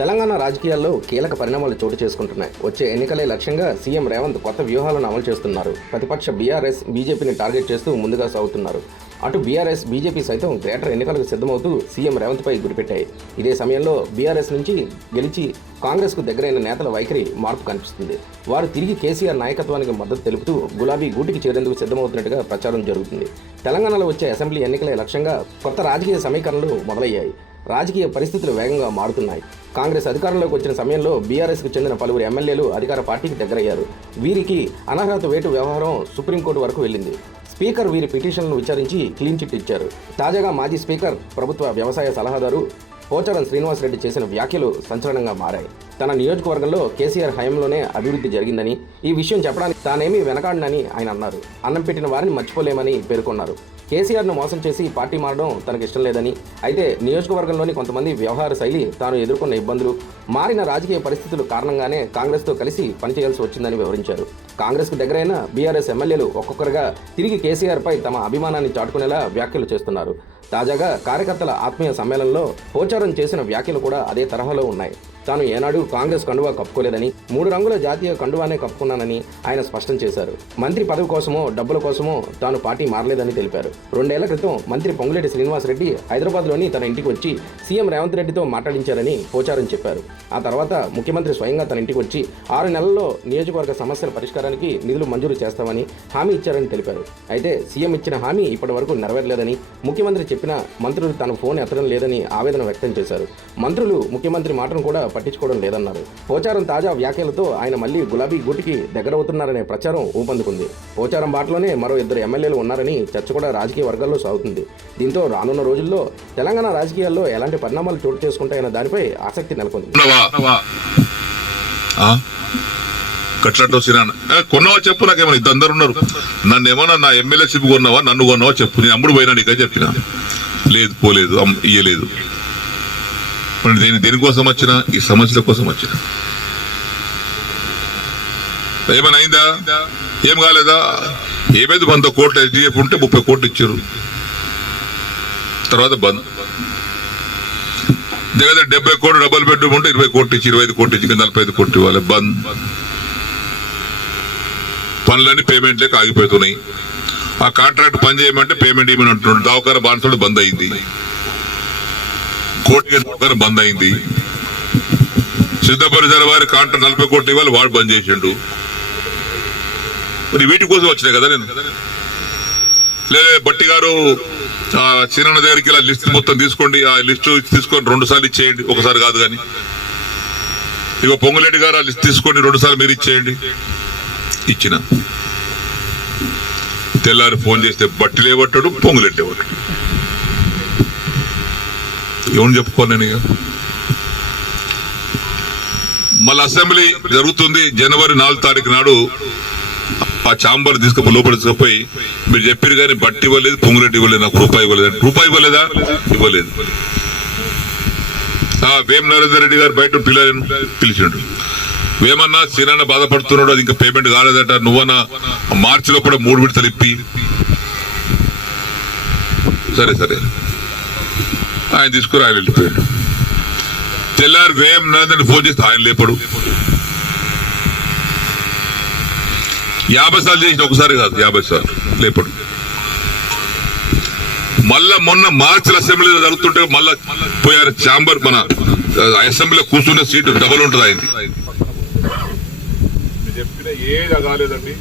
తెలంగాణ రాజకీయాల్లో కీలక పరిణామాలు చోటు చేసుకుంటున్నాయి. వచ్చే ఎన్నికలే లక్ష్యంగా సీఎం రేవంత్ కొత్త వ్యూహాలను అమలు చేస్తున్నారు. ప్రతిపక్ష బీఆర్ఎస్, బీజేపీని టార్గెట్ చేస్తూ ముందుగా సాగుతున్నారు. అటు బీఆర్ఎస్, బీజేపీ సైతం గ్రేటర్ ఎన్నికలకు సిద్ధమవుతూ సీఎం రేవంత్పై గురిపెట్టాయి. ఇదే సమయంలో బీఆర్ఎస్ నుంచి గెలిచి కాంగ్రెస్కు దగ్గరైన నేతల వైఖరి మార్పు కనిపిస్తుంది. వారు తిరిగి కేసీఆర్ నాయకత్వానికి మద్దతు తెలుపుతూ గులాబీ గూటికి చేరేందుకు సిద్ధమవుతున్నట్టుగా ప్రచారం జరుగుతుంది. తెలంగాణలో వచ్చే అసెంబ్లీ ఎన్నికలే లక్ష్యంగా కొత్త రాజకీయ సమీకరణలు మొదలయ్యాయి. రాజకీయ పరిస్థితులు వేగంగా మారుతున్నాయి. కాంగ్రెస్ అధికారంలోకి వచ్చిన సమయంలో బీఆర్ఎస్కు చెందిన పలువురు ఎమ్మెల్యేలు అధికార పార్టీకి దగ్గరయ్యారు. వీరికి అనర్హత వేటు వ్యవహారం సుప్రీంకోర్టు వరకు వెళ్ళింది. స్పీకర్ వీరి పిటిషన్లను విచారించి క్లీన్ చిట్ ఇచ్చారు. తాజాగా మాజీ స్పీకర్, ప్రభుత్వ వ్యవసాయ సలహాదారు పోచారం శ్రీనివాసరెడ్డి చేసిన వ్యాఖ్యలు సంచలనంగా మారాయి. తన నియోజకవర్గంలో కేసీఆర్ హయాంలోనే అభివృద్ధి జరిగిందని, ఈ విషయం చెప్పడానికి తానేమీ వెనకాడనని ఆయన అన్నారు. అన్నం పెట్టిన వారిని మర్చిపోలేమని పేర్కొన్నారు. కేసీఆర్ను మోసం చేసి పార్టీ మారడం తనకు ఇష్టం లేదని, అయితే నియోజకవర్గంలోని కొంతమంది వ్యవహార శైలి, తాను ఎదుర్కొన్న ఇబ్బందులు, మారిన రాజకీయ పరిస్థితులు కారణంగానే కాంగ్రెస్తో కలిసి పనిచేయాల్సి వచ్చిందని వివరించారు. కాంగ్రెస్కు దగ్గరైన బీఆర్ఎస్ ఎమ్మెల్యేలు ఒక్కొక్కరుగా తిరిగి కేసీఆర్పై తమ అభిమానాన్ని చాటుకునేలా వ్యాఖ్యలు చేస్తున్నారు. తాజాగా కార్యకర్తల ఆత్మీయ సమ్మేళనంలో పోచారం చేసిన వ్యాఖ్యలు కూడా అదే తరహాలో ఉన్నాయి. తాను ఏనాడు కాంగ్రెస్ కండువా కప్పుకోలేదని, 3 రంగుల జాతీయ కండువానే కప్పుకున్నానని ఆయన స్పష్టం చేశారు. మంత్రి పదవి కోసమో డబ్బుల కోసమో తాను పార్టీ మారలేదని తెలిపారు. 2 ఏళ్ల క్రితం మంత్రి పొంగులేటి శ్రీనివాసరెడ్డి హైదరాబాద్లోని తన ఇంటికి వచ్చి సీఎం రేవంత్ రెడ్డితో మాట్లాడించారని పోచారం చెప్పారు. ఆ తర్వాత ముఖ్యమంత్రి స్వయంగా తన ఇంటికి వచ్చి 6 నెలల్లో నియోజకవర్గ సమస్యల పరిష్కారానికి నిధులు మంజూరు చేస్తామని హామీ ఇచ్చారని తెలిపారు. అయితే సీఎం ఇచ్చిన హామీ ఇప్పటి వరకు నెరవేరలేదని, ముఖ్యమంత్రి చెప్పిన మంత్రులు తన ఫోన్ ఎత్తడం లేదని ఆవేదన వ్యక్తం చేశారు. మంత్రులు ముఖ్యమంత్రి మాటను కూడా పట్టించుకోవడం లేదన్నారు. పోచారం తాజా వ్యాఖ్యలతో ఆయన మళ్లీ గులాబీ గూటికి దగ్గరవుతున్నారనే ప్రచారం ఊపందుకుంది. పోచారం బాటలోనే మరో 2 ఎమ్మెల్యేలు ఉన్నారని చర్చ కూడా రాజకీయ వర్గాల్లో సాగుతుంది. దీంతో రానున్న రోజుల్లో తెలంగాణ రాజకీయాల్లో ఎలాంటి పరిణామాలు చోటు చేసుకుంటాయన్న దానిపై ఆసక్తి నెలకొంది. కొన్నావా చెప్పు, నాకేమన్నా ఇద్దరు ఉన్నారు. నన్ను ఏమన్నా నా ఎమ్మెల్యేషిప్ కొన్నావా, నన్ను కొన్నావా చెప్పు. నేను అమ్ముడు పోయినా నీకే చెప్పిన. లేదు, పోలేదు, ఇయ్యలేదు. దేనికోసం వచ్చినా, ఈ సమస్యల కోసం వచ్చిన. ఏమైనా అయిందా? ఏం కాలేదా? ఏమైంది? 100 కోట్లు ఎస్డిఎఫ్ ఉంటే 30 కోట్లు ఇచ్చారు. తర్వాత బంద్. దగ్గర 70 కోట్లు డబుల్ బెడ్రూమ్ ఉంటే 20 కోట్లు ఇచ్చి, 25 కోట్లు ఇచ్చి, 45 కోట్లు ఇవ్వాలి. బంద్. పనులన్నీ పేమెంట్ లేక ఆగిపోతున్నాయి. ఆ కాంట్రాక్ట్ పని చేయమంటే పేమెంట్ ఇవ్వమని అంటున్నాడు. దవాఖాన బాన్సుడు బంద్ అయింది. కోటి దవాఖాన బంద్ అయింది. సిద్ధపరిచారు వారి కాంట్రాక్ట్ 40 కోట్లు ఇవ్వాలి, వాడు బంద్ చేసిండు. మరి వీటి కోసం వచ్చినాయి కదా నేను. లేదా బట్టి గారు చిన్న దగ్గరికి ఇలా లిస్ట్ మొత్తం తీసుకోండి, ఆ లిస్టు తీసుకొని 2 సార్లు ఇచ్చేయండి, ఒకసారి కాదు కానీ. ఇక పొంగులేటి గారు ఆ లిస్ట్ తీసుకోండి, 2 సార్లు మీరు ఇచ్చేయండి. ఇచ్చిన తెల్లారి ఫోన్ చేస్తే బట్టి లేవట్టాడు, పొంగులేటి లేవట్టాడు. ఏమని చెప్పుకోను నేను. మళ్ళీ అసెంబ్లీ జరుగుతుంది. జనవరి 4 తారీఖు నాడు ఆ ఛాంబర్ తీసుకుపోయి లోపల తీసుకుపోయి, మీరు చెప్పారు కానీ బట్టి ఇవ్వలేదు, పొంగులేటి ఇవ్వలేదు, నాకు రూపాయి ఇవ్వలేదు. రూపాయి ఇవ్వలేదా? ఇవ్వలేదు. వేం నరేందర్ రెడ్డి గారు బయట పిలిచిండు. వేమన్నా సీనన్న బాధపడుతున్నాడు, అది ఇంకా పేమెంట్ కాలేదట. నువ్వన్నా మార్చిలో కూడా 3 విడతలు ఇప్పి. సరే సరే ఆయన తీసుకుని ఆయన వెళ్ళిపోయాడు. తెల్లారు వేం నరేందర్ ఫోన్ చేస్తే ఆయన లేపడు. 50 సార్లు చేసిన, ఒకసారి కాదు 50 సార్లు లేపడు. మళ్ళా మొన్న మార్చిల అసెంబ్లీలో జరుగుతుంటే మళ్ళా పోయారు ఛాంబర్. మన అసెంబ్లీలో కూర్చునే సీటు డబల్ ఉంటుంది అయింది. చెప్పిన ఏది కాలేదండి.